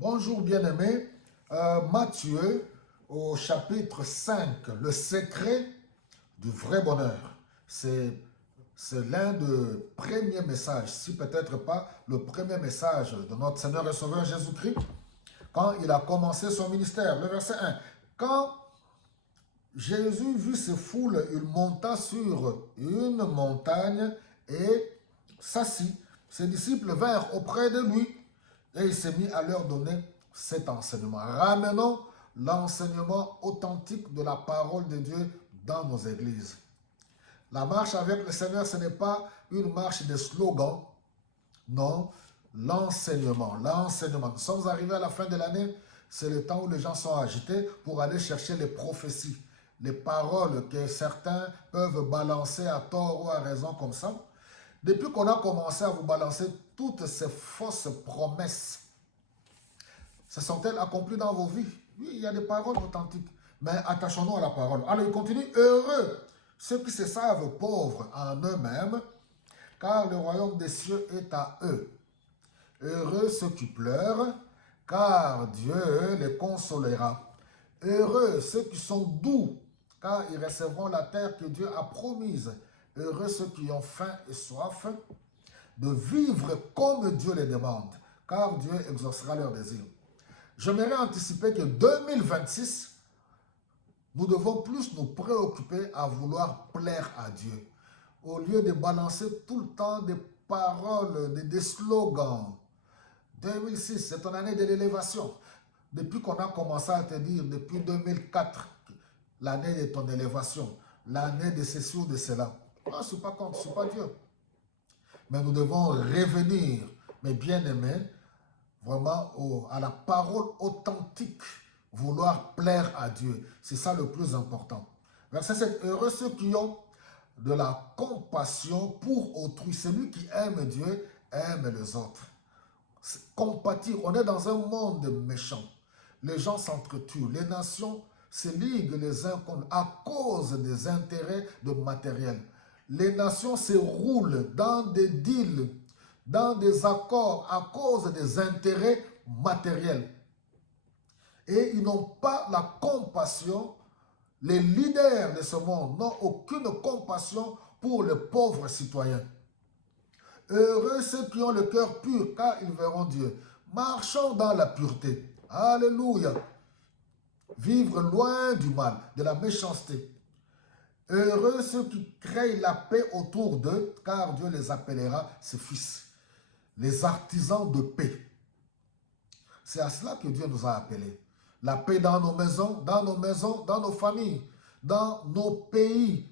Bonjour bien-aimés. Matthieu au chapitre 5, le secret du vrai bonheur. C'est l'un des premiers messages, si peut-être pas le premier message de notre Seigneur et Sauveur Jésus-Christ, quand il a commencé son ministère. Le verset 1. Quand Jésus vit ces foules, il monta sur une montagne et s'assit. Ses disciples vinrent auprès de lui et il s'est mis à leur donner cet enseignement. Ramenons l'enseignement authentique de la parole de Dieu dans nos églises. La marche avec le Seigneur, ce n'est pas une marche de slogans, non, l'enseignement. Nous sommes arrivés à la fin de l'année, c'est le temps où les gens sont agités pour aller chercher les prophéties, les paroles que certains peuvent balancer à tort ou à raison comme ça. Depuis qu'on a commencé à vous balancer toutes ces fausses promesses, se sont-elles accomplies dans vos vies? Oui, il y a des paroles authentiques, mais attachons-nous à la parole. Alors il continue, heureux ceux qui se savent pauvres en eux-mêmes, car le royaume des cieux est à eux. Heureux ceux qui pleurent, car Dieu les consolera. Heureux ceux qui sont doux, car ils recevront la terre que Dieu a promise. Heureux ceux qui ont faim et soif de vivre comme Dieu les demande, car Dieu exaucera leurs désirs. J'aimerais anticiper que 2026, nous devons plus nous préoccuper à vouloir plaire à Dieu. Au lieu de balancer tout le temps des paroles, des slogans. 2006, c'est ton année de l'élévation. Depuis qu'on a commencé à te dire, depuis 2004, l'année de ton élévation, l'année de ceci ou de cela. Moi, je ne suis pas contre, je ne suis pas Dieu. Mais nous devons revenir, mes bien-aimés, vraiment à la parole authentique, vouloir plaire à Dieu. C'est ça le plus important. Verset 7. Heureux ceux qui ont de la compassion pour autrui. Celui qui aime Dieu aime les autres. Compatir, on est dans un monde méchant. Les gens s'entretuent, les nations se liguent les uns contre à cause des intérêts de matériel. Les nations se roulent dans des deals, dans des accords à cause des intérêts matériels. Et ils n'ont pas la compassion. Les leaders de ce monde n'ont aucune compassion pour les pauvres citoyens. Heureux ceux qui ont le cœur pur, car ils verront Dieu. Marchons dans la pureté. Alléluia. Vivre loin du mal, de la méchanceté. Heureux ceux qui créent la paix autour d'eux, car Dieu les appellera ses fils. Les artisans de paix. C'est à cela que Dieu nous a appelés. La paix dans nos maisons, dans nos familles, dans nos pays.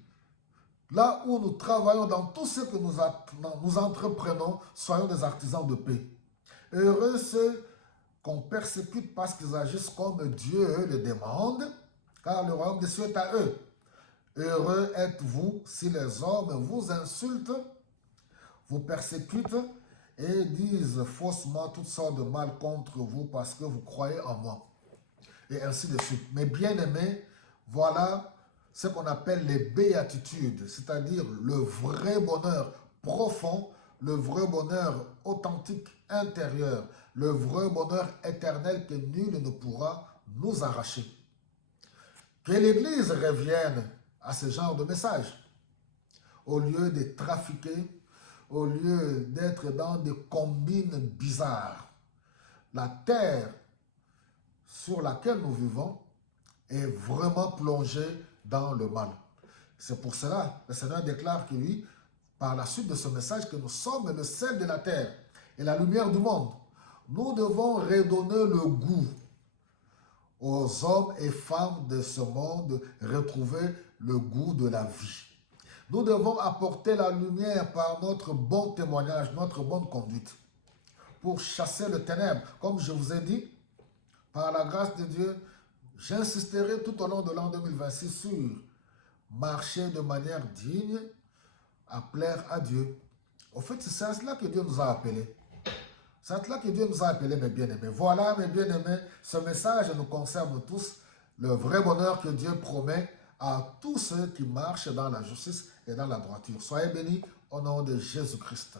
Là où nous travaillons, dans tout ce que nous entreprenons, soyons des artisans de paix. Heureux ceux qu'on persécute parce qu'ils agissent comme Dieu le demande, car le royaume des cieux est à eux. Heureux êtes-vous si les hommes vous insultent, vous persécutent et disent faussement toutes sortes de mal contre vous parce que vous croyez en moi. Et ainsi de suite. Mais bien aimés, voilà ce qu'on appelle les béatitudes, c'est-à-dire le vrai bonheur profond, le vrai bonheur authentique intérieur, le vrai bonheur éternel que nul ne pourra nous arracher. Que l'Église revienne à ce genre de message, au lieu de trafiquer, au lieu d'être dans des combines bizarres. La terre sur laquelle nous vivons est vraiment plongée dans le mal. C'est pour cela que le Seigneur déclare que lui, par la suite de ce message, que nous sommes le sel de la terre et la lumière du monde. Nous devons redonner le goût aux hommes et femmes de ce monde, retrouver le goût de la vie. Nous devons apporter la lumière par notre bon témoignage, notre bonne conduite, pour chasser le ténèbre. Comme je vous ai dit, par la grâce de Dieu, j'insisterai tout au long de l'an 2026 sur marcher de manière digne, à plaire à Dieu. Au fait, c'est à cela que Dieu nous a appelés. C'est à cela que Dieu nous a appelés, mes bien-aimés. Voilà, mes bien-aimés, ce message nous concerne tous. Le vrai bonheur que Dieu promet à tous ceux qui marchent dans la justice et dans la droiture. Soyez bénis au nom de Jésus-Christ.